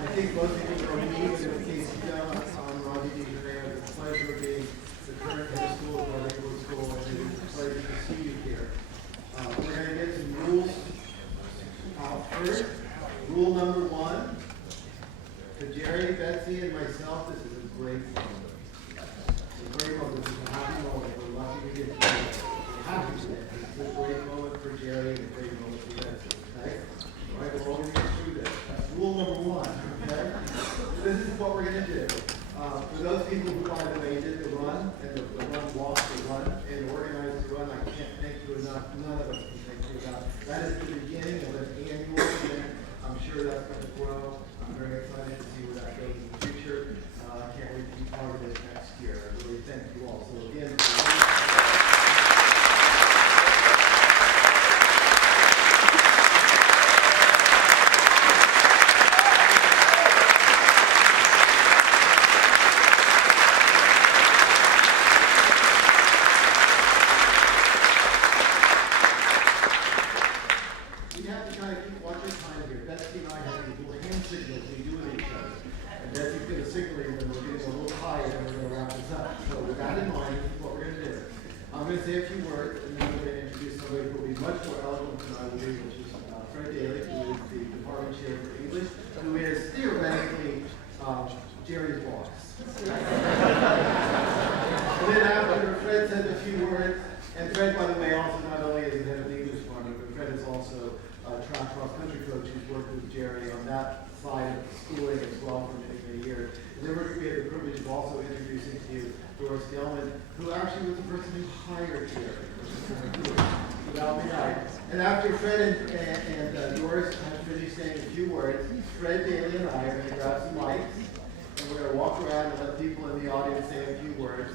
I think most people know me, but in case you don't, I'm Rodney D. I have the pleasure of being the current head of school at Dwight-Englewood School, and it is a pleasure to see you here. We're going to get some rules out first. Rule number one, to Jerry, Betsy, and myself, this is a great moment. It's a great moment. This is a happy moment. We're lucky to get to it. We're happy today. This is a great moment for Jerry and a great moment for Betsy. Okay? All right, we're all going to get through this. That's rule number one. Okay? This is what we're going to do. For those people who, by the way, did the run, and the run walked the run, and organized the run, I can't thank you enough. None of us can thank you enough. That is the beginning of an annual event. I'm sure that's going to grow. I'm very excited to see where that goes in the future. I can't wait to be part of it next year. I really thank you all. So again, we have to kind of keep watching time here. Betsy and I have these little hand signals we do with each other. And Betsy's going to signal me when we're getting a little tired and we're going to wrap this up. So with that in mind, this is what we're going to do. I'm going to say a few words, and then we're going to introduce somebody who will be much more eloquent than I will be, which is Fred Daly, who is the department chair for English, who is theoretically Jerry's boss. And then after Fred says a few words, and Fred, by the way, also not only is the head of the English department, but Fred is also track cross-country coach who's worked with Jerry on that side of schooling as well for many, many years. And then we have the privilege of also introducing to you Doris Gelman, who actually was the person who hired Jerry, which is kind of cool. So that'll be nice. And after Fred and Doris have finished saying a few words, Fred Daly and I are going to grab some mics, and we're going to walk around and let people in the audience say a few words.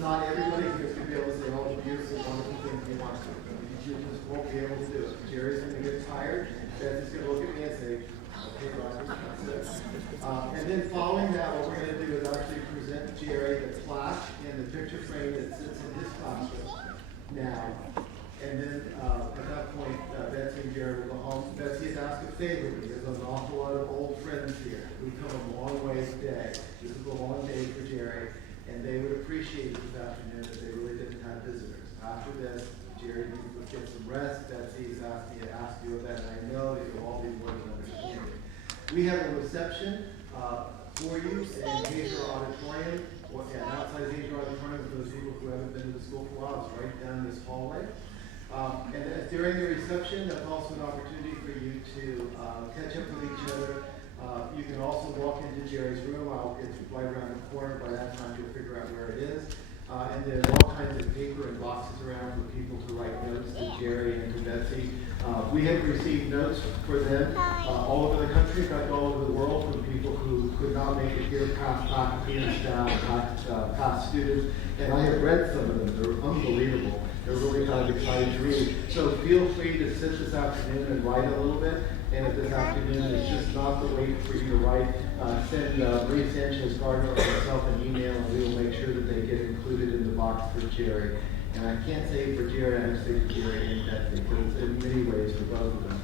Not everybody here is going to be able to say all the beautiful, wonderful things he wants to. You just won't be able to do it. Jerry's going to get tired. Betsy's going to look at me and say, okay, Roger, that's it. And then following that, what we're going to do is actually present Jerry the plaque and the picture frame that sits in his classroom now. And then at that point, Betsy and Jerry will go home. Betsy has asked a favor because there's an awful lot of old friends here who come a long way today. This is a long day for Jerry, and they would appreciate it this afternoon if they really didn't have visitors. After this, Jerry needs to get some rest. Betsy's asked me to ask you that, and I know that you'll all be more than understanding. We have a reception for you in Hazer Auditorium, and outside Hazer Auditorium for those people who haven't been to the school for a while. It's right down this hallway. And during the reception, that's also an opportunity for you to catch up with each other. You can also walk into Jerry's room. It's right around the corner. By that time, you'll figure out where it is. And there's all kinds of paper and boxes around for people to write notes to Jerry and to Betsy. We have received notes for them all over the country, in fact all over the world, from people who could not make it here, past faculty and staff, past students. And I have read some of them. They're unbelievable. They're really kind of exciting to read. So feel free to sit this afternoon and write a little bit. And if this afternoon is just not the way for you to write, send Marie Sanchez-Gardner or myself an email, and we will make sure that they get included in the box for Jerry. And I can't say for Jerry, I have to say for Jerry and Betsy, because in many ways for both of them.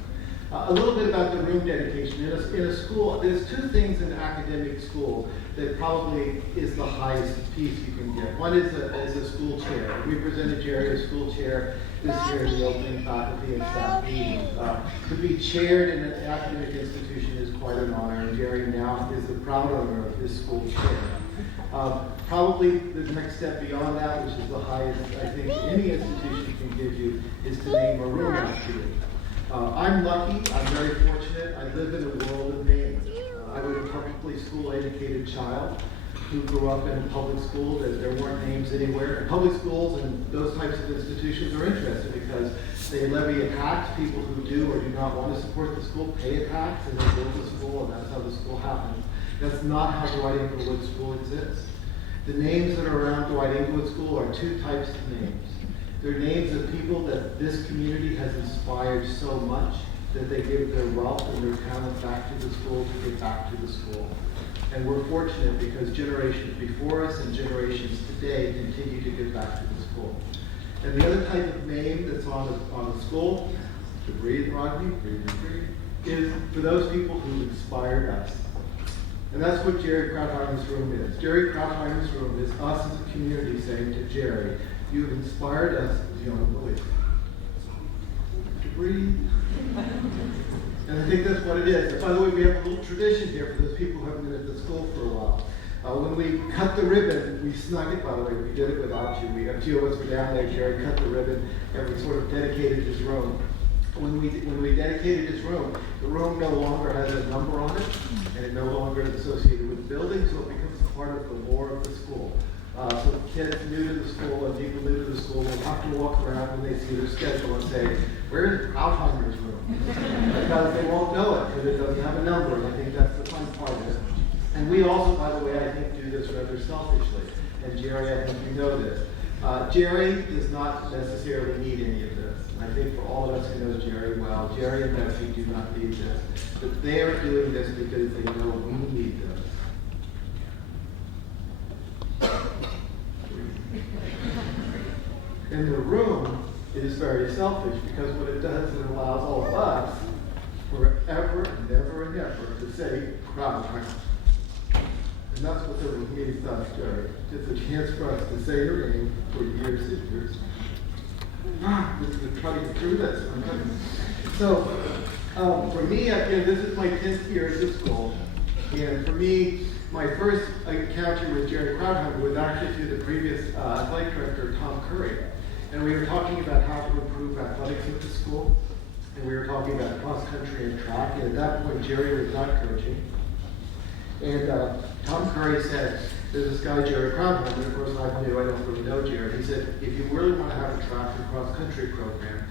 A little bit about the room dedication. In a school, there's two things in academic school that probably is the highest piece you can get. One is a school chair. We presented Jerry a school chair this year in the opening faculty and staff meetings. To be chaired in an academic institution is quite an honor, and Jerry now is the proud owner of his school chair. Probably the next step beyond that, which is the highest I think any institution can give you, is to name a room after you. I'm lucky, I'm very fortunate, I live in a world of names. I was a publicly school educated child who grew up in a public school that there weren't names anywhere. And public schools and those types of institutions are interesting because they levy a tax. People who do or do not want to support the school pay a tax and they build the school, and that's how the school happens. That's not how Dwight-Englewood School exists. The names that are around Dwight-Englewood School are two types of names. They're names of people that this community has inspired so much that they give their wealth and their talent back to the school to give back to the school. And we're fortunate because generations before us and generations today continue to give back to the school. And the other type of name that's on the school, to breathe, Rodney, breathe, breathe. is for those people who inspired us. And that's what Jerry Krautheimer's room is. Jerry Krautheimer's room is us as a community saying to Jerry, you have inspired us as young believers. To breathe. And I think that's what it is. And by the way, we have a little tradition here for those people who haven't been at the school for a while. When we cut the ribbon, we snuck it, by the way, we did it without you. We have two of us were down there, Jerry cut the ribbon, and we sort of dedicated his room. When we dedicated his room, the room no longer has a number on it, and it no longer is associated with the building, so it becomes part of the lore of the school. So kids new to the school and people new to the school will have to walk around when they see their schedule and say, where is Krautheimer's room? Because they won't know it, because it doesn't have a number, and I think that's the fun part of it. And we also, by the way, I think do this rather selfishly. And Jerry, I think you know this. Jerry does not necessarily need any of this. I think for all of us who know Jerry well, Jerry and Betsy do not need this. But they are doing this because they know we need this. And the room is very selfish because what it does is it allows all of us forever and ever and ever to say, Kraut. And that's what the room means to us, Jerry. It's a chance for us to say your name for years and years. Just to try to get through this. So, for me, this is my 10th year at the school. And for me, my first encounter with Jerry Krautheimer was actually through the previous athletic director, Tom Curry. And we were talking about how to improve athletics at the school. And we were talking about cross country and track. And at that point, Jerry was not coaching. And Tom Curry said, there's this guy, Jerry Kraut, and of course I don't really know Jerry. He said, if you really want to have a track and cross-country program,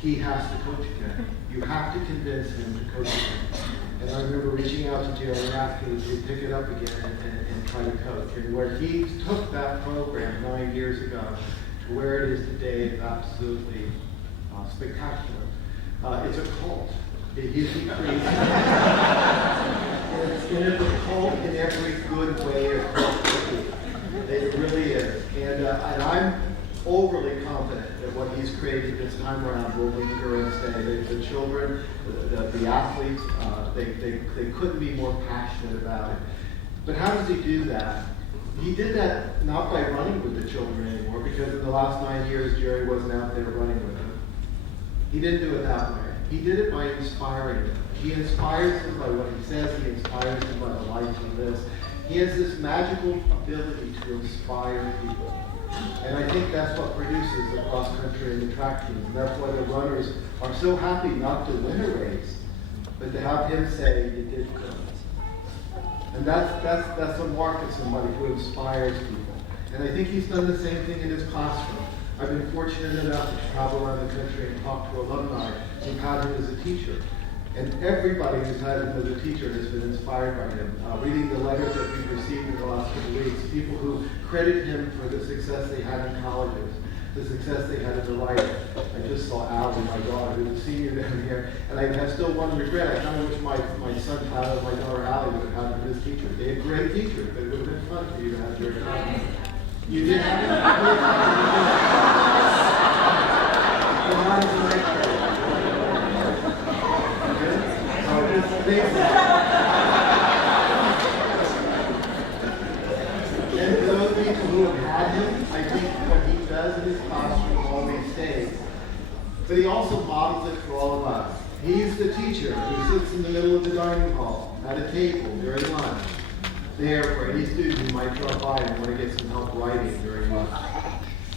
he has to coach again. You have to convince him to coach again. And I remember reaching out to Jerry and asking him to pick it up again and try to coach. And where he took that program 9 years ago to where it is today is absolutely spectacular. It's a cult. He's crazy. And it's a cult in every good way across the country. It really is. And I'm overly confident that what he's created this time around will linger and stay. The children, the athletes, they couldn't be more passionate about it. But how does he do that? He did that not by running with the children anymore, because in the last 9 years, Jerry wasn't out there running with them. He didn't do it that way. He did it by inspiring them. He inspires them by what he says. He inspires them by the life he lives. He has this magical ability to inspire people. And I think that's what produces the cross-country and the track teams. And that's why the runners are so happy not to win a race, but to have him say, you did good. And that's a mark of somebody who inspires people. And I think he's done the same thing in his classroom. I've been fortunate enough to travel around the country and talk to alumni who've had him as a teacher. And everybody who's had him as a teacher has been inspired by him. Reading the letters that we've received in the last couple of weeks, people who credit him for the success they had in colleges, the success they had as a writer. I just saw Allie, my daughter, who's a senior down here, and I have still one regret. I kind of wish my son Tyler, my daughter Allie, would have had him as teacher. They had great teachers, but it would have been fun for you to have your time. You did have it? And for those people who have had him, I think what he does in his classroom always stays. But he also models it for all of us. He's the teacher who sits in the middle of the dining hall at a table during lunch, there for any student who might drop by and want to get some help writing during lunch.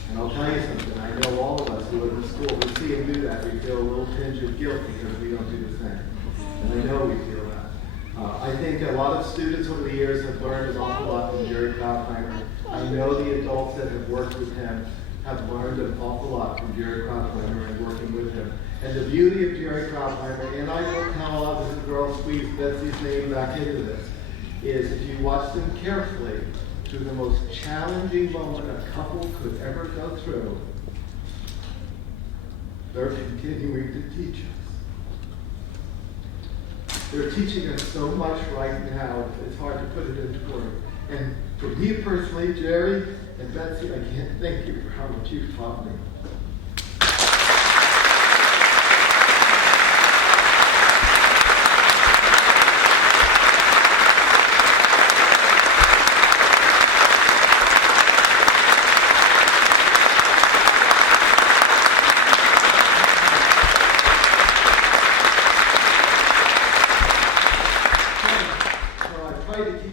And I'll tell you something, I know all of us who are in the school, we see him do that, we feel a little tinge of guilt because we don't do the same. And I know we feel that. I think a lot of students over the years have learned an awful lot from Jerry Krautheimer. I know the adults that have worked with him have learned an awful lot from Jerry Krautheimer and working with him. And the beauty of Jerry Krautheimer, and I will tell a this girl squeeze Betsy's name back into this, is if you watch them carefully, through the most challenging moment a couple could ever go through, they're continuing to teach us. They're teaching us so much right now, it's hard to put it into words. And for me personally, Jerry and Betsy, I can't thank you for how much you've taught me.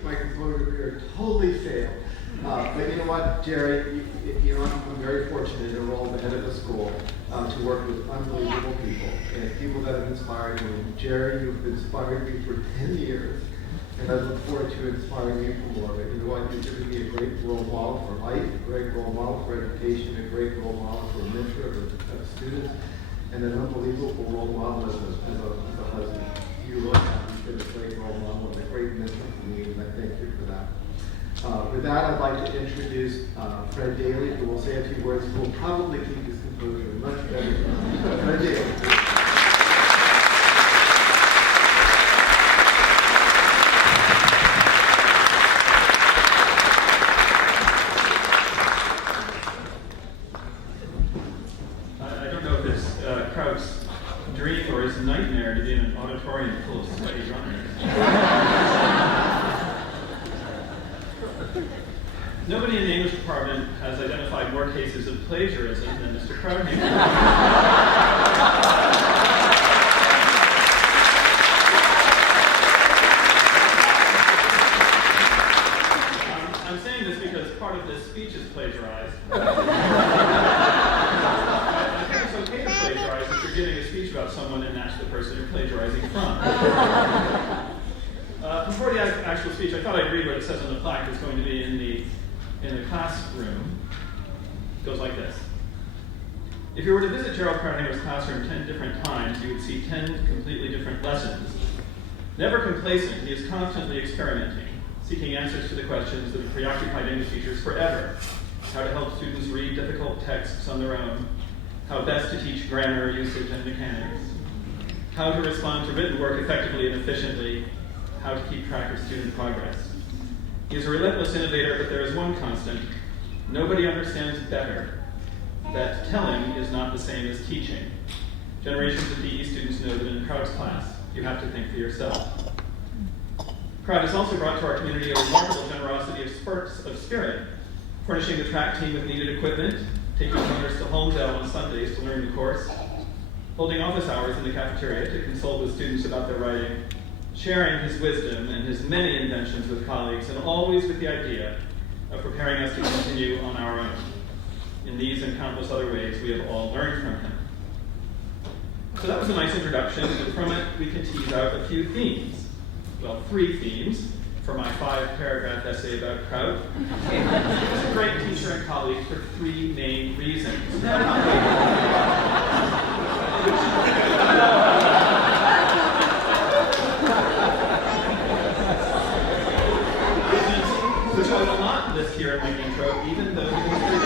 my composure here totally failed. But you know what, Jerry, I'm very fortunate in the role of the head of the school to work with unbelievable people and people that have inspired me. Jerry, you've inspired me for 10 years, and I look forward to inspiring you for more. But you know what, you've given me a great role model for life, a great role model for education, a great role model for a mentor of students, and an unbelievable role model as a husband. You look at, you've been a great role model and a great mentor for me, and I thank you for that. With that, I'd like to introduce Fred Daly, who will say a few words, who will probably keep his composure much better than Fred Daly. I don't know if it's Kraut's dream or his nightmare to be in an auditorium full of sweaty runners. Nobody in the English department has identified more cases of plagiarism than Mr. Krauthamer. I'm saying this because part of this speech is plagiarized. I think it's okay to plagiarize if you're giving a speech about someone and that's the person you're plagiarizing from. Before the actual speech, I thought I'd read what it says on the plaque that's going to be in the classroom. It goes like this. If you were to visit Jerald Krauthamer's classroom 10 different times, you would see 10 completely different lessons. Never complacent, he is constantly experimenting, seeking answers to the questions that have preoccupied English teachers forever. How to help students read difficult texts on their own, how best to teach grammar, usage, and mechanics, how to respond to written work effectively and efficiently, how to keep track of student progress. He is a relentless innovator, but there is one constant. Nobody understands better that telling is not the same as teaching. Generations of PE students know that in Kraut's class, you have to think for yourself. Kraut has also brought to our community a remarkable generosity of spurts of spirit, furnishing the track team with needed equipment, taking runners to Holmdel on Sundays to learn the course, holding office hours in the cafeteria to consult with students about their writing, sharing his wisdom and his many inventions with colleagues, and always with the idea of preparing us to continue on our own. In these and countless other ways, we have all learned from him. So that was a nice introduction, and from it we can tease out a few themes. Well, 3 themes for my 5-paragraph essay about Kraut. He was a great teacher and colleague for 3 main reasons. Which I will not list here in my intro, even though he was pretty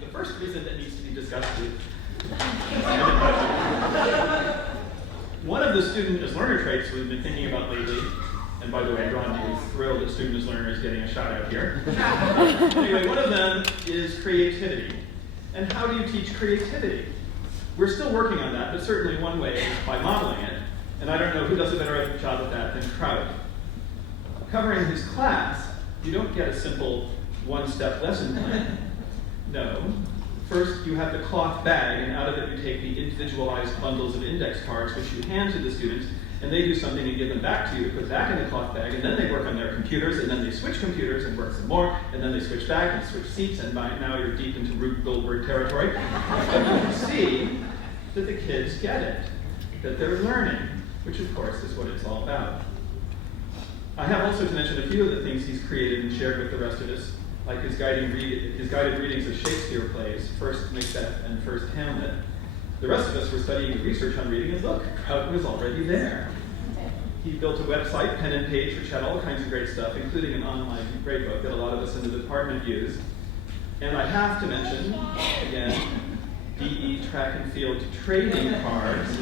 The first reason that needs to be discussed is one of the student as learner traits we've been thinking about lately, and by the way, Ron is thrilled that student as learner is getting a shout out here. Anyway, one of them is creativity. And how do you teach creativity? We're still working on that, but certainly one way is by modeling it. And I don't know who does a better job at that than Kraut. Covering his class, you don't get a simple one-step lesson plan. No. First, you have the cloth bag, and out of it you take the individualized bundles of index cards, which you hand to the students, and they do something and give them back to you to put back in the cloth bag, and then they work on their computers, and then they switch computers and work some more, and then they switch back and switch seats, and by now you're deep into Rube Goldberg territory. But you can see that the kids get it, that they're learning, which of course is what it's all about. I have also to mention a few of the things he's created and shared with the rest of us, like his guided readings of Shakespeare plays, first Macbeth and first Hamlet. The rest of us were studying research on reading, and look, Kraut was already there. He built a website, Pen and Page, which had all kinds of great stuff, including an online grade book that a lot of us in the department use. And I have to mention, again, DE track and field trading cards.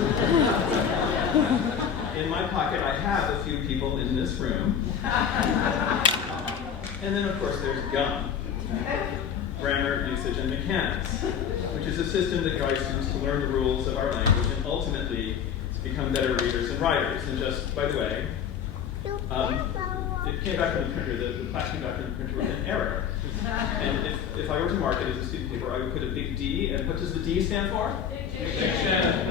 In my pocket, I have a few people in this room. And then, of course, there's gum. Grammar, usage, and mechanics, which is a system that guides students to learn the rules of our language and ultimately become better readers and writers. And just, by the way, it came back from the printer, the plaque came back from the printer with an error. And if I were to mark it as a student paper, I would put a big D, and what does the D stand for? Diction.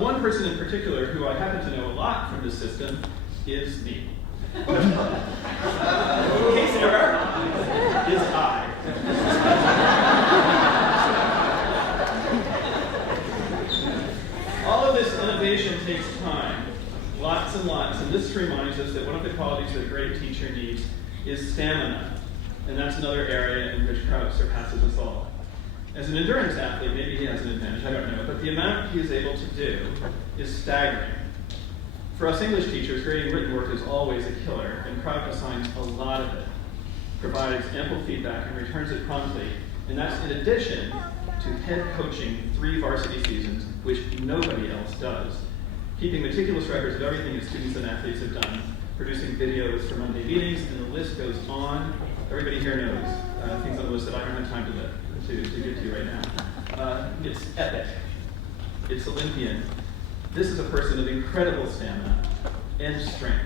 One person in particular who I happen to know a lot from this system is me. Case error is I. All of this innovation takes time, lots and lots, and this reminds us that one of the qualities that a great teacher needs is stamina, and that's another area in which Kraut surpasses us all. As an endurance athlete, maybe he has an advantage, I don't know, but the amount he is able to do is staggering. For us English teachers, grading written work is always a killer, and Kraut assigns a lot of it, provides ample feedback, and returns it promptly, and that's in addition to head coaching 3 varsity seasons, which nobody else does, keeping meticulous records of everything his students and athletes have done, producing videos for Monday meetings, and the list goes on. Everybody here knows things on the list that I don't have time to get to right now. It's epic. It's Olympian. This is a person of incredible stamina and strength.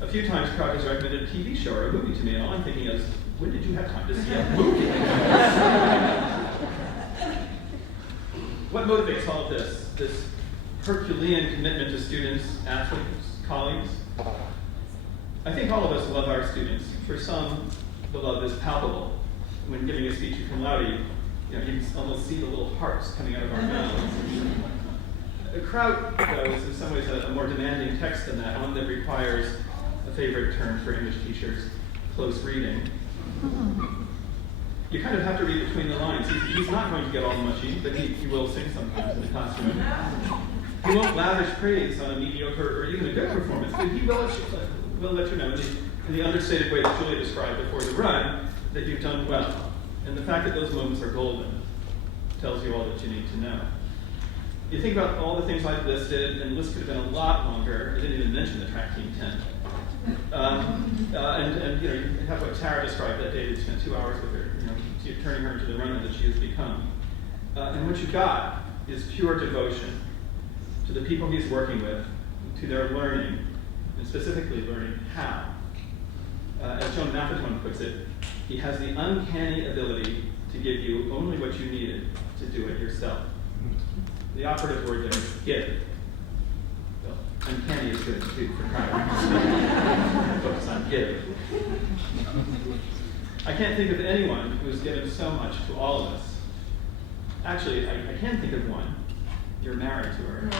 A few times Kraut has recommended a TV show or a movie to me, and all I'm thinking is, when did you have time to see a movie? What motivates all of this Herculean commitment to students, athletes, colleagues? I think all of us love our students. For some, the love is palpable. When giving a speech at cum laude, you can almost see the little hearts coming out of our mouths. Kraut, though, is in some ways a more demanding text than that, one that requires a favorite term for English teachers, close reading. You kind of have to read between the lines. He's not going to get all the mushy, but he will sing sometimes in the classroom. He won't lavish praise on a mediocre or even a good performance, but he will let you know in the understated way that Julia described before the run that you've done well. And the fact that those moments are golden tells you all that you need to know. You think about all the things I've listed, and the list could have been a lot longer. I didn't even mention the track team tent. And you have what Tara described that day. You spent 2 hours with her, turning her into the runner that she has become. And what you got is pure devotion to the people he's working with, to their learning, and specifically learning how. As Joan Maffetone puts it, he has the uncanny ability to give you only what you needed to do it yourself. The operative word there is give. Well, uncanny is good too for Kraut. Focus on give. I can't think of anyone who has given so much to all of us. Actually, I can think of one. You're married to her.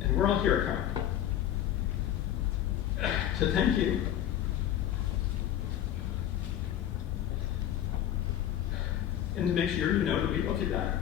And we're all here at Kraut to thank you. And to make sure you know that we love you back.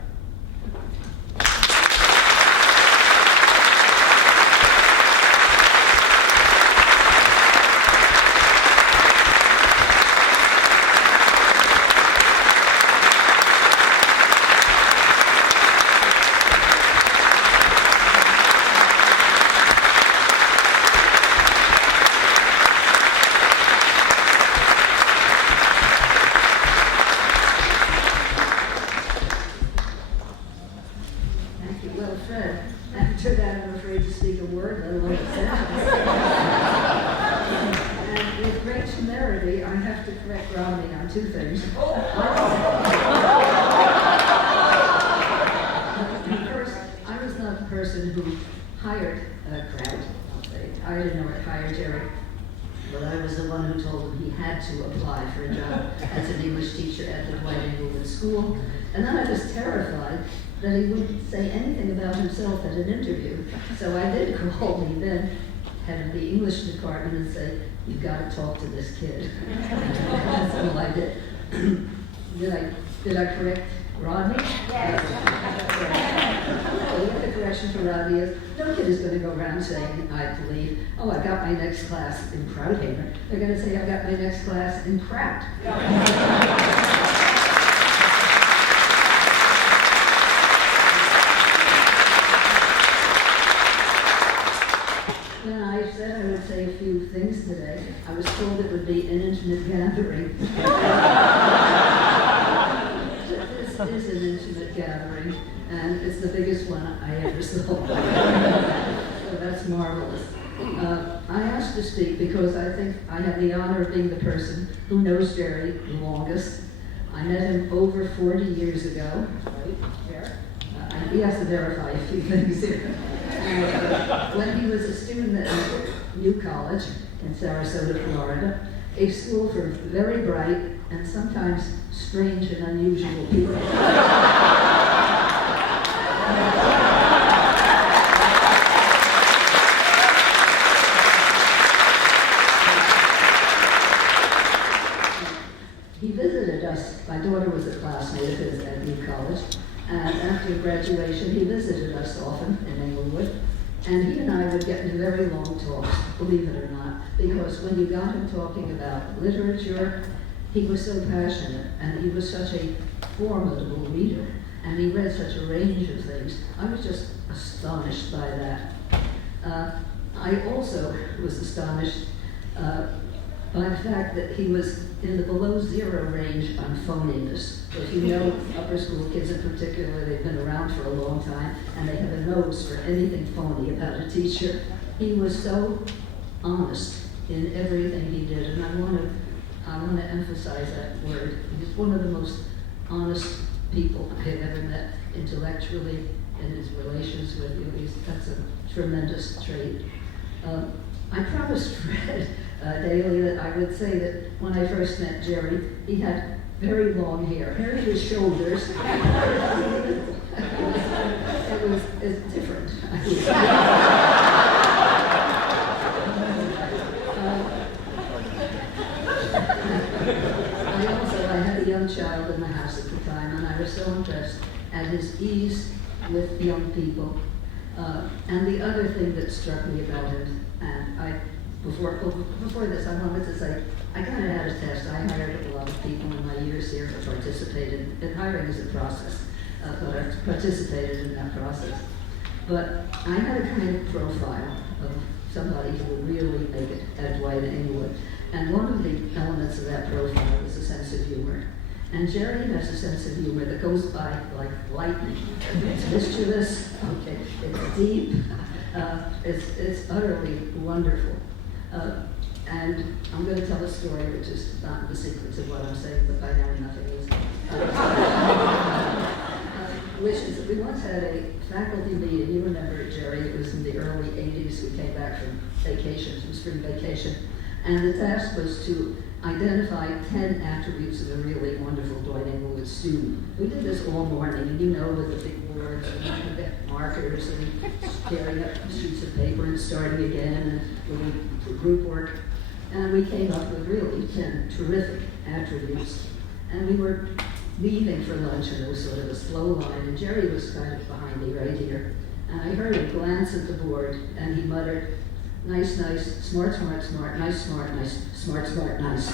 After that, I'm afraid to speak a word, let alone a sentence. And with great temerity, I have to correct Rodney on 2 things. First, I was not the person who hired Kraut. I didn't know what hired Jerry, but I was the one who told him he had to apply for a job as an English teacher at the Dwight-Englewood school. And then I was terrified that he wouldn't say anything about himself at an interview. So I did call me then, head of the English department, and say, "You've got to talk to this kid." That's all I did. Did I correct Rodney? Yes. The other correction for Rodney is, no kid is going to go around saying, I believe, oh, I got my next class in Krauthamer. They're going to say, I got my next class in Kraut. When I said I would say a few things today, I was told the biggest one I ever saw. So that's marvelous. I asked to speak because I think I have the honor of being the person who knows Jerry the longest. I met him over 40 years ago. He has to verify a few things here. When he was a student at New College in Sarasota, Florida, a school for very bright and sometimes strange and unusual people. He visited us. My daughter was a classmate of his at New College, and after graduation, he visited us often in Englewood. And he and I would get into very long talks, believe it or not, because when you got him talking about literature, he was so passionate, and he was such a formidable reader, and he read such a range of things. I was just astonished by that. I also was astonished by the fact that he was in the below zero range on phoniness. So if you know upper school kids in particular, they've been around for a long time, and they have a nose for anything phony about a teacher. He was so honest in everything he did, and I want to emphasize that word. He's one of the most honest people I have ever met intellectually in his relations with you. That's a tremendous trait. I promised Fred Daly that I would say that when I first met Jerry, he had very long hair to his shoulders. It's different. I had a young child in the house at the time, and I was so impressed at his ease with young people. And the other thing that struck me about him, and before this, I wanted to say, I kind of had a test. I hired a lot of people in my years here to participate in hiring is a process, but I participated in that process. But I had a kind of profile of somebody who would really make it at Dwight-Englewood. And one of the elements of that profile was a sense of humor. And Jerry has a sense of humor that goes by like lightning. It's mischievous, okay, it's deep, it's utterly wonderful. And I'm going to tell a story which is not the secrets of what I'm saying, but by now nothing is. Which is that we once had a faculty meeting. You remember, Jerry, it was in the early 80s. We came back from vacation, from spring vacation. And the task was to identify 10 attributes of a really wonderful Dwight-Englewood student. We did this all morning, and you know, with the big boards and the markers and carrying up sheets of paper and starting again and doing group work. And we came up with really 10 terrific attributes. And we were leaving for lunch, and it was sort of a slow line, and Jerry was kind of behind me right here. And I heard him glance at the board, and he muttered, "Nice, nice, smart, smart, smart, nice, smart, nice, smart, smart, nice."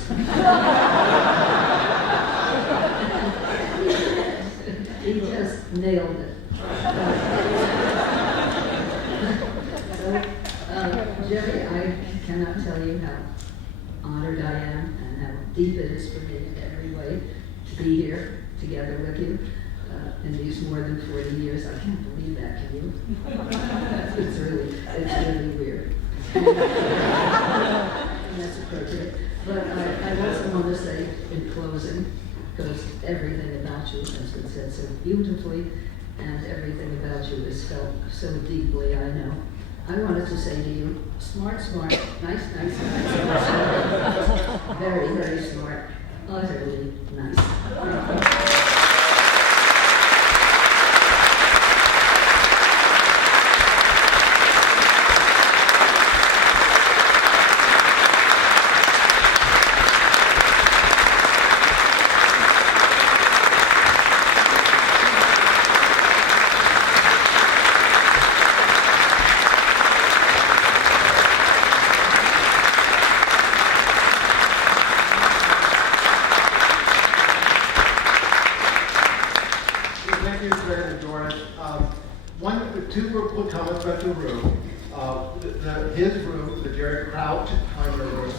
He just nailed it. Jerry, I cannot tell you how honored I am and how deep it is for me in every way to be here together with you in these more than 40 years. I can't believe that, can you? It's really weird. And that's appropriate. But I also want to say in closing, because everything about you has been said so beautifully, and everything about you is felt so deeply, I know. I wanted to say to you, smart, smart, nice, nice, nice, very, very smart, utterly nice. Comments about your room. His room, the Jerry Krauthamer room,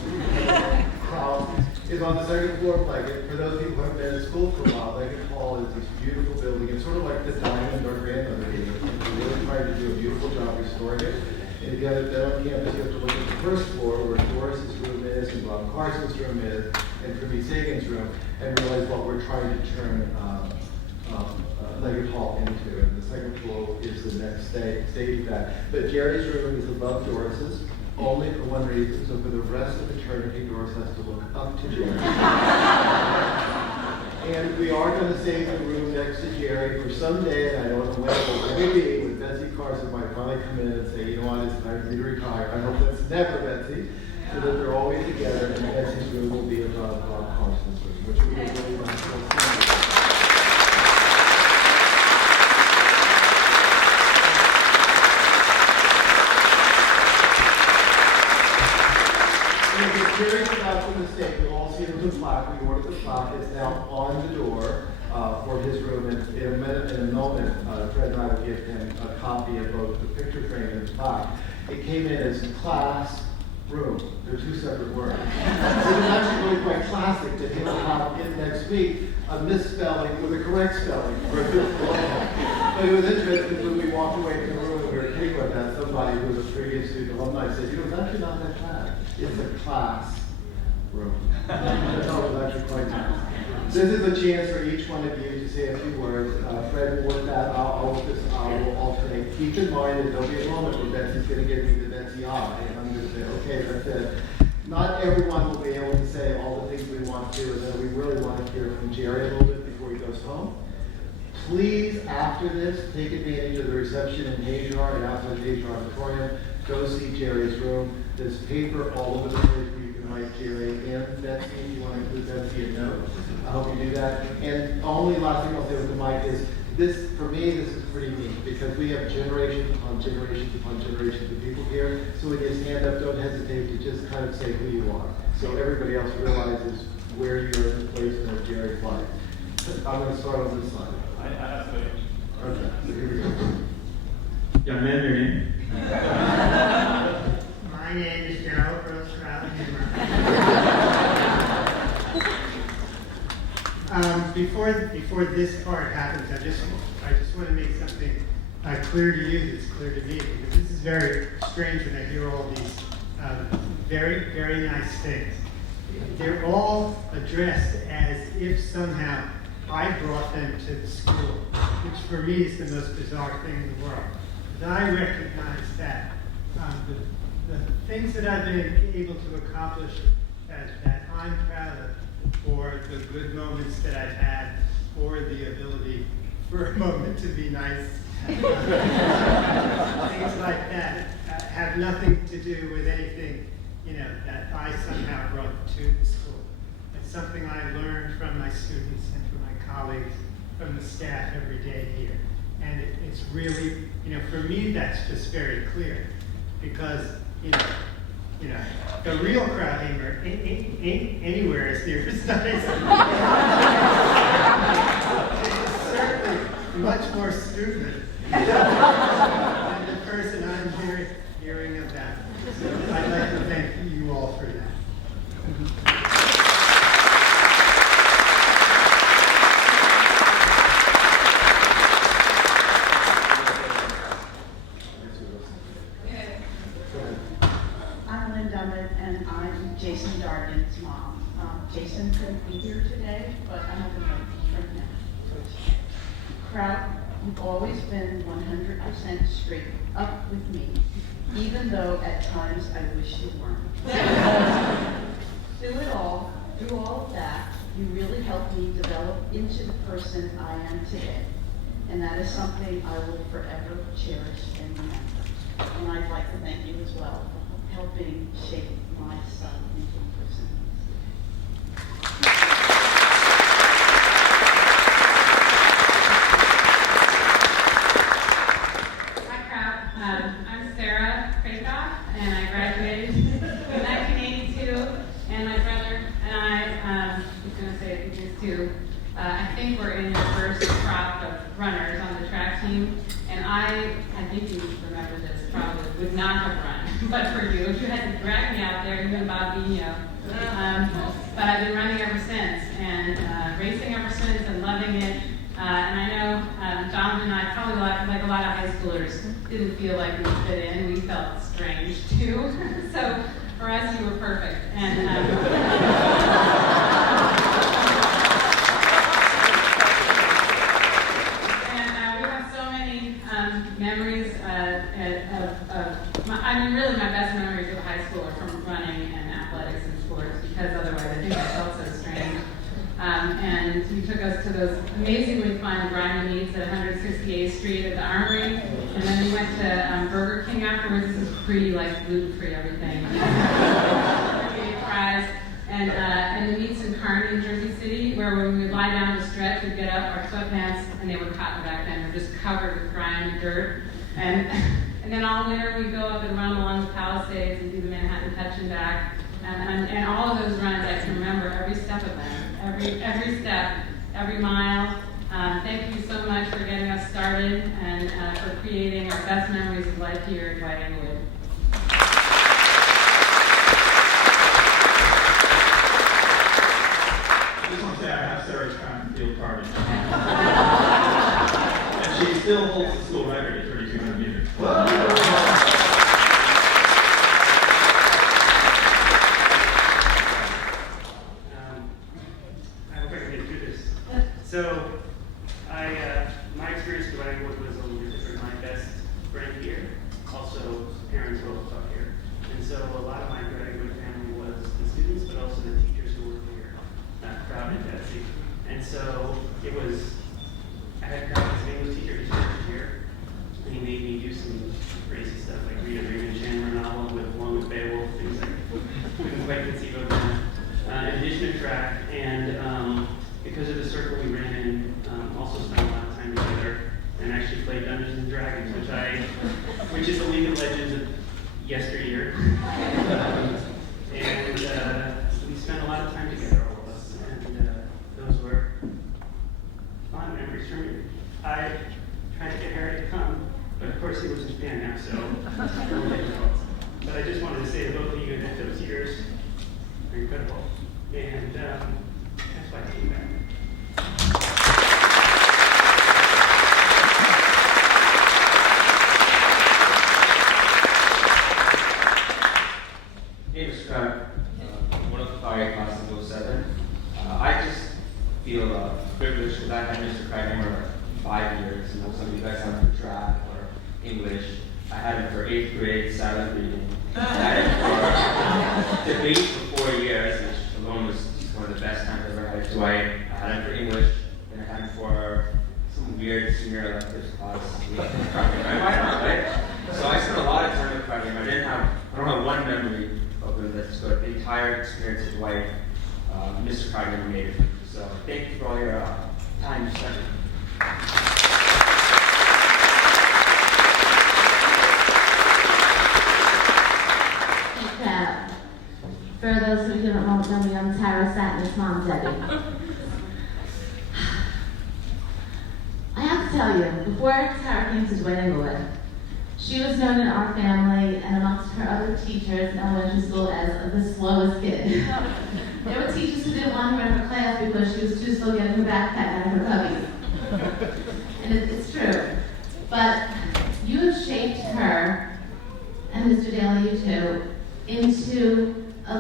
Kraut, is on the second floor of Leggett. For those people who haven't been to school for a while, Leggett Hall is this beautiful building. It's sort of like the diamond our grandmother gave us. We're really trying to do a beautiful job restoring it. And if you haven't been on campus, you have to look at the first floor where Doris's room is, and Bob Carson's room is, and Tribby Sagan's room, and realize what we're trying to turn Leggett Hall into. And the second floor is the next stage of that. But Jerry's room is above Doris's, only for one reason. So for the rest of eternity, Doris has to look up to Jerry. And we are going to save the room next to Jerry for someday, and I don't know when it will be, when Betsy Carson might finally come in and say, you know what, it's time for me to retire. I hope that's never Betsy, so that they're always together, and Betsy's room will be above Bob Carson's room, which will be a really nice thing. If you're curious about the mistake, you'll all see the plaque. We ordered the plaque. It's now on the door for his room. And in a moment, Fred and I will give him a copy of both the picture frame and the plaque. It came in as class room. They're two separate words. So it's actually really quite classic that he'll have in next week a misspelling with a correct spelling for a fifth floor. But it was interesting when we walked away from the room and we were kidding about that. Somebody who was a previous student alumni said, you know, it's actually not that bad. It's a class room. That's all it was actually quite nice. This is a chance for each one of you to say a few words. Fred will work that. I will alternate. Keep in mind that there'll be a moment where Betsy's going to give me the Betsy eye, and I'm going to say, okay, that's it. Not everyone will be able to say all the things we want to, and then we really want to hear from Jerry a little bit before he goes home. Please, after this, take advantage of the reception in Hajar and outside the Hajar Auditorium. Go see Jerry's room. There's paper all over the place where you can write Jerry and Betsy if you want to include Betsy in notes. I hope you do that. And the only last thing I'll say with the mic is this, for me, this is pretty neat because we have generations upon generations upon generations of people here. So when you stand up, don't hesitate to just kind of say who you are. So everybody else realizes where you're in the place in of Jerry's life. I'm going to start on this side. I have to. Okay, so here we go. Young man, your name? My name is Jerald Krauthamer. Before this part happens, I just want to make something clear to you that's clear to me, because this is very strange when I hear all these very, very nice things. They're all addressed as if somehow I brought them to the school, which for me is the most bizarre thing in the world. But I recognize that the things that I've been able to accomplish that I'm proud of, or the good moments that I've had, or the ability for a moment to be nice, things like that have nothing to do with anything, that I somehow brought to the school. It's something I learned from my students and from my colleagues, from the staff every day here. And it's really, for me, that's just very clear, because, the real Krauthamer ain't anywhere as near as nice. It's certainly much more stupid than the person I'm hearing about. So I'd like to thank you all for that. And I'm Jason Dargan's mom. Jason couldn't be here today, but I'm going to from him. Kraut, you've always been 100% straight up with me, even though at times I wish you weren't. Through all of that, you really helped me develop into the person I am today. And that is something I will forever cherish and remember. And I'd like to thank you as well for helping shape my son into the person he is. Hi, Kraut. I'm Sarah Kraut, and I graduated in 1982. And my brother and I, was going to say these two, I think we're in the first crop of runners on the track team. And I think you remember this, probably would not have run. but for you. You had to drag me out there, even Bobino. But I've been running ever since, and racing ever since, and loving it. And I know Jonathan and I, probably like a lot of high schoolers, didn't feel like we fit in. We felt strange too. So for us, you were perfect. And we have so many memories really my best memories of high school are from running and athletics and sports, because otherwise I think I felt so strange. And you took us to those amazingly fun grimy meets at 168th Street at the Armory, and then we went to Burger King afterwards. This is gluten-free everything. Fries. And the meets in Kearney, Jersey City, where when we would lie down to stretch, we'd get up, our sweatpants, and they were cotton back then, were just covered with grime and dirt. And then all winter we'd go up and run along the Palisades and do the Manhattan Touch and Back. And all of those runs, I can remember every step of them, every step, every mile. Thank you so much for getting us started and for creating our best memories of life here at Dwight-Englewood. I just want to say I have Sarah's track and field card. And she still holds the school record at 3,200 meters. So, my experience with Dwight-Englewood was a little bit different. My best friend here, also parents both taught here. And so a lot of my Dwight-Englewood family was the students, but also the teachers who work here, Kraut and Betsy. And so it was, I had Kraut as an English teacher who's here, and he made me do some crazy stuff, like read a Raymond Chandler novel along with Beowulf, things like couldn't quite conceive of them. In addition to track, and because of the circle we ran in, also spent a lot of time together and actually played Dungeons and Dragons, which is a League of Legends of yesteryear. And we spent a lot of time together, all of us, and those were fun memories for me. I tried to get Harry to come, but of course he was in Japan now, so it's a little difficult. But I just wanted to say to both of you that those years are incredible, and that's why I came back. My name is Kraut, one of the fire class of 07. I just feel privileged because I had Mr. Krauthamer for 5 years. You know, some of you guys have him for track or English. I had him for 8th grade silent reading. I had him for debate for 4 years, which alone was one of the best times I've ever had at Dwight. I had him for English, and I had him for some weird senior electives class. Why not, right? So I spent a lot of time with Krauthamer. I don't have one memory of him that's good. The entire experience at Dwight, Mr. Krauthamer made it. So thank you for all your time you spent. For those of you who don't know me, I'm Tara Satney's mom, Debbie. I have to tell you, before Tara came to Dwight-Englewood, she was known in our family and amongst her other teachers in elementary school as the slowest kid. There were teachers who didn't want her in her class because she was too slow getting her backpack out of her cubbies. And it's true. But you have shaped her, and Mr. Daly, you too, into a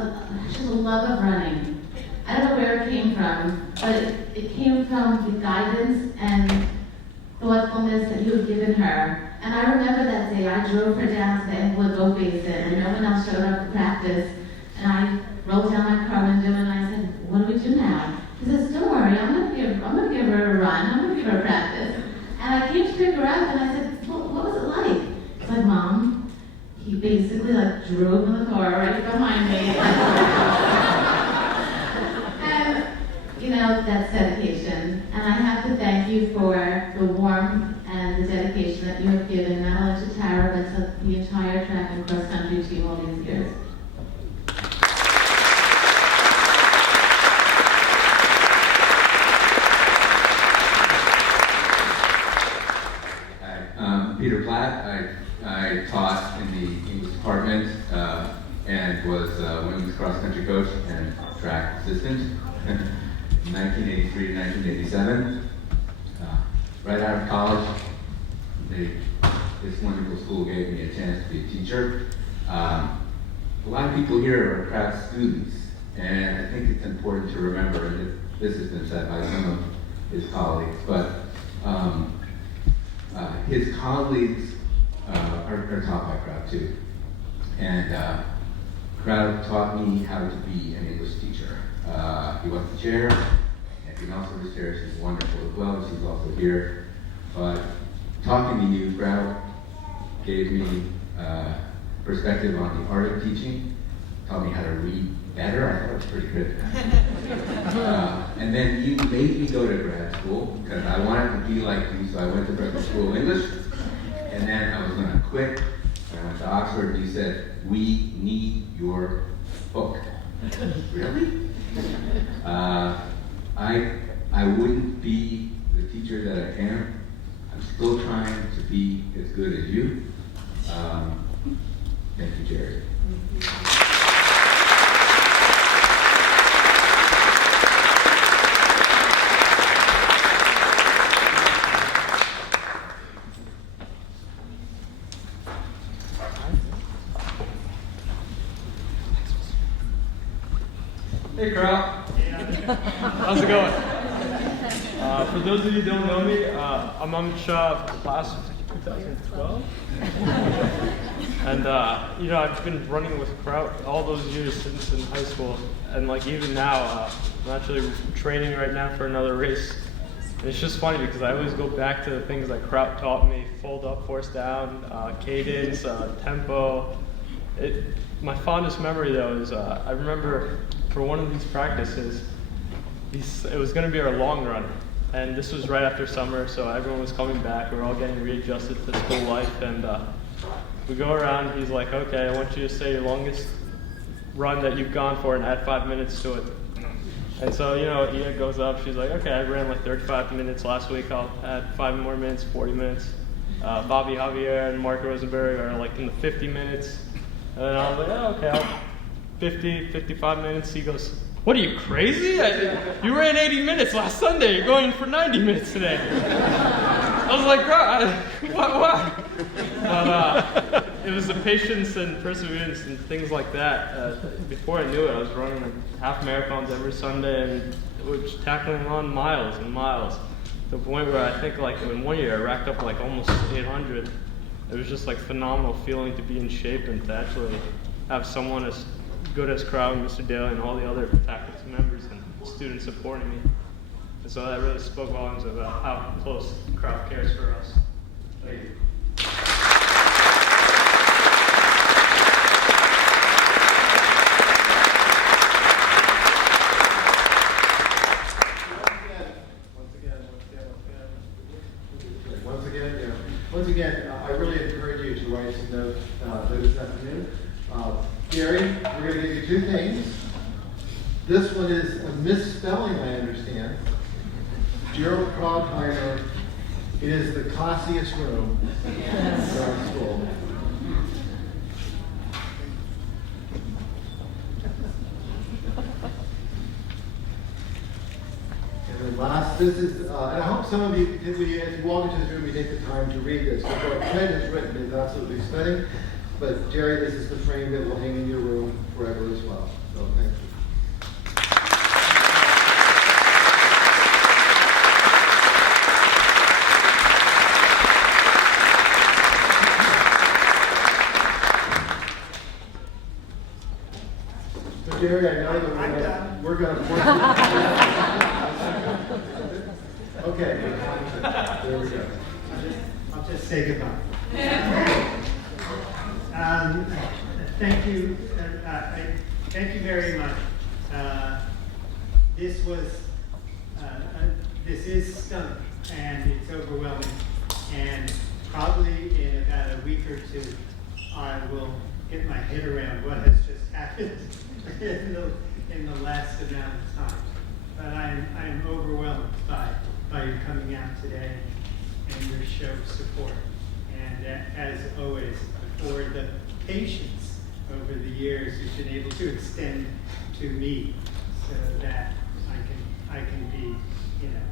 love of running. I don't know where it came from, but it came from the guidance and thoughtfulness that you had given her. And I remember that day I drove her down to the Englewood boat basin, and no one else showed up to practice. And I rolled down my car window and I said, "What do we do now?" He says, "Don't worry, I'm gonna give her a run. I'm gonna give her a practice." And I came to pick her up and I said, "What was it like?" It's like, "Mom, he basically drove in the car right behind me." And that's dedication. And I have to thank you for the warmth and the dedication that you have given not only to Tara but to the entire track and cross country team all these years. Peter Platt. I taught in the English department assistant in 1983 to 1987. Right out of college, this wonderful school gave me a chance to be a teacher. A lot of people here are Kraut students, and I think it's important to remember, and this has been said by some of his colleagues, but his colleagues are taught by Kraut too. And Kraut taught me how to be an English teacher. He was the chair, and Nelson was chair. She's wonderful as well. She's also here. But talking to you, Kraut gave me perspective on the art of teaching, taught me how to read better. I thought it was pretty good. And then you made me go to grad school because I wanted to be like you, so I went to graduate school of English. And then I was going to quit. I went to Oxford, and you said, "We need your book." Really? I wouldn't be the teacher that I am. I'm still trying to be as good as you. Thank you, Jerry. Hey, Kraut. How's it going? For those of you who don't know me, I'm Amish of the class of 2012. And, I've been running with Kraut all those years since in high school. And, even now, I'm actually training right now for another race. And it's just funny because I always go back to the things that Kraut taught me: fold up, force down, cadence, tempo. My fondest memory, though, is I remember for one of these practices, it was going to be our long run. And this was right after summer, so everyone was coming back. We were all getting readjusted to school life. And we go around, he's like, "Okay, I want you to say your longest run that you've gone for and add 5 minutes to it." And so, Ia goes up, she's like, "Okay, I ran 35 minutes last week. I'll add 5 more minutes, 40 minutes. Bobby Javier and Mark Rosenberg are in the 50 minutes. And then I was like, "Oh, okay, 55 minutes. He goes, "What are you, crazy? You ran 80 minutes last Sunday. You're going for 90 minutes today." I was like, what? But it was the patience and perseverance and things like that. Before I knew it, I was running half marathons every Sunday and was tackling on miles and miles. To the point where I think in 1 year I racked up almost 800. It was just phenomenal feeling to be in shape and to actually have someone as good as Kraut and Mr. Daly and all the other faculty members and students supporting me. And so that really spoke volumes about how close Kraut cares for us. Thank you. Once again, I really encourage you to write some notes this afternoon. Gary, we're going to give you 2 things. This one is a misspelling, I understand. Jerald Krauthamer. It is the classiest room in our school. And then last, this is, and I hope some of you, as you walk into this room, you take the time to read this. Because what Fred has written is absolutely stunning. But Jerry, this is the frame that will hang in your room forever as well. So thank you. So Jerry, I know that we're going to Okay. There we go. I'll just say goodbye. Thank you. Thank you very much. This is stunning and it's overwhelming. And probably in about a week or 2, I will get my head around what has just happened in the last amount of time. But I'm overwhelmed by your coming out today and your show of support. And as always, for the patience over the years you've been able to extend to me, so that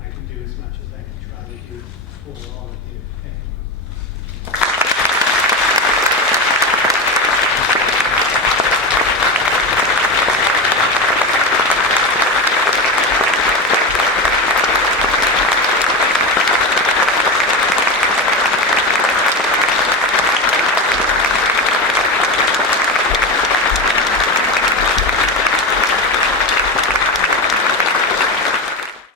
I can do as much as I can try to do overall with you. Thank you.